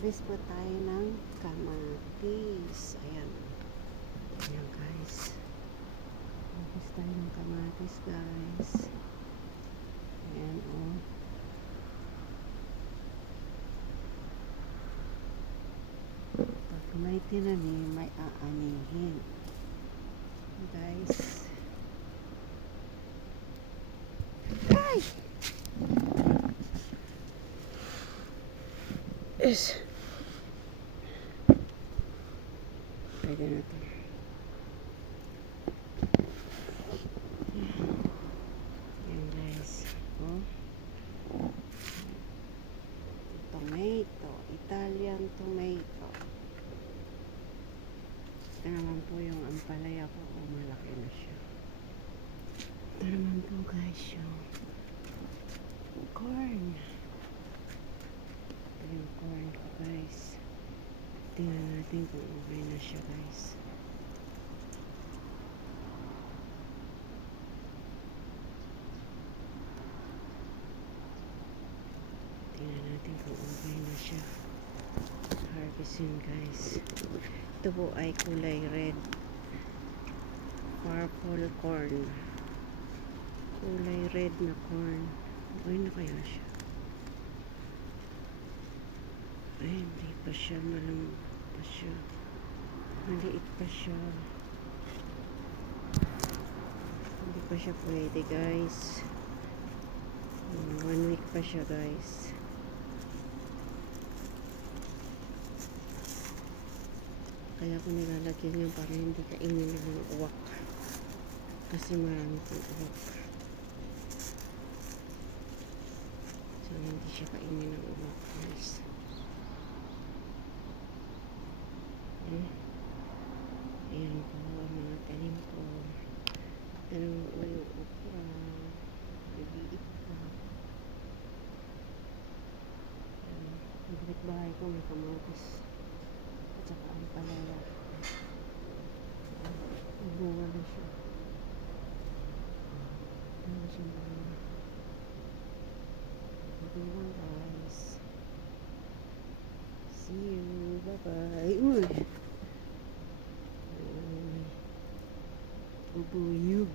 Harvest po tayo ng kamatis. Ayan. Ayan guys. Harvest tayo ng kamatis guys. Ayan oh. Pag may tinanim, may aanihin. Guys. Ay! Yes. Pwede na ito. Ayan guys. Oh. Tomato. Italian tomato. Ito naman po yung ampalaya ko. Oh, malaki na siya. Ito naman po guys yung corn. Ito yung corn ko guys. Tingnan natin kung okay na siya guys. Tingnan natin kung okay na siya. Harvestin guys. Ito po ay kulay red. Purple corn. Kulay red na corn. Okay na kaya siya? Ay, hindi pa siya. Malambot pa siya. Maliit pa siya. Hindi pa siya pwede guys. 1 week pa siya guys. Kaya ko nilalagyan yan para hindi kainin ng uwak. Kasi marami pang uwak. So, hindi siya kainin ng uwak guys. Ayan po ang mga tanim ko. Tanong ko yung okra. Nabiit pa. Ang bahay ko may kamatis. At saka ang palaya. Bunga na siya. Bunga siya bunga. Okay lang guys. See you. Bye-bye. Uy! Bubuyog.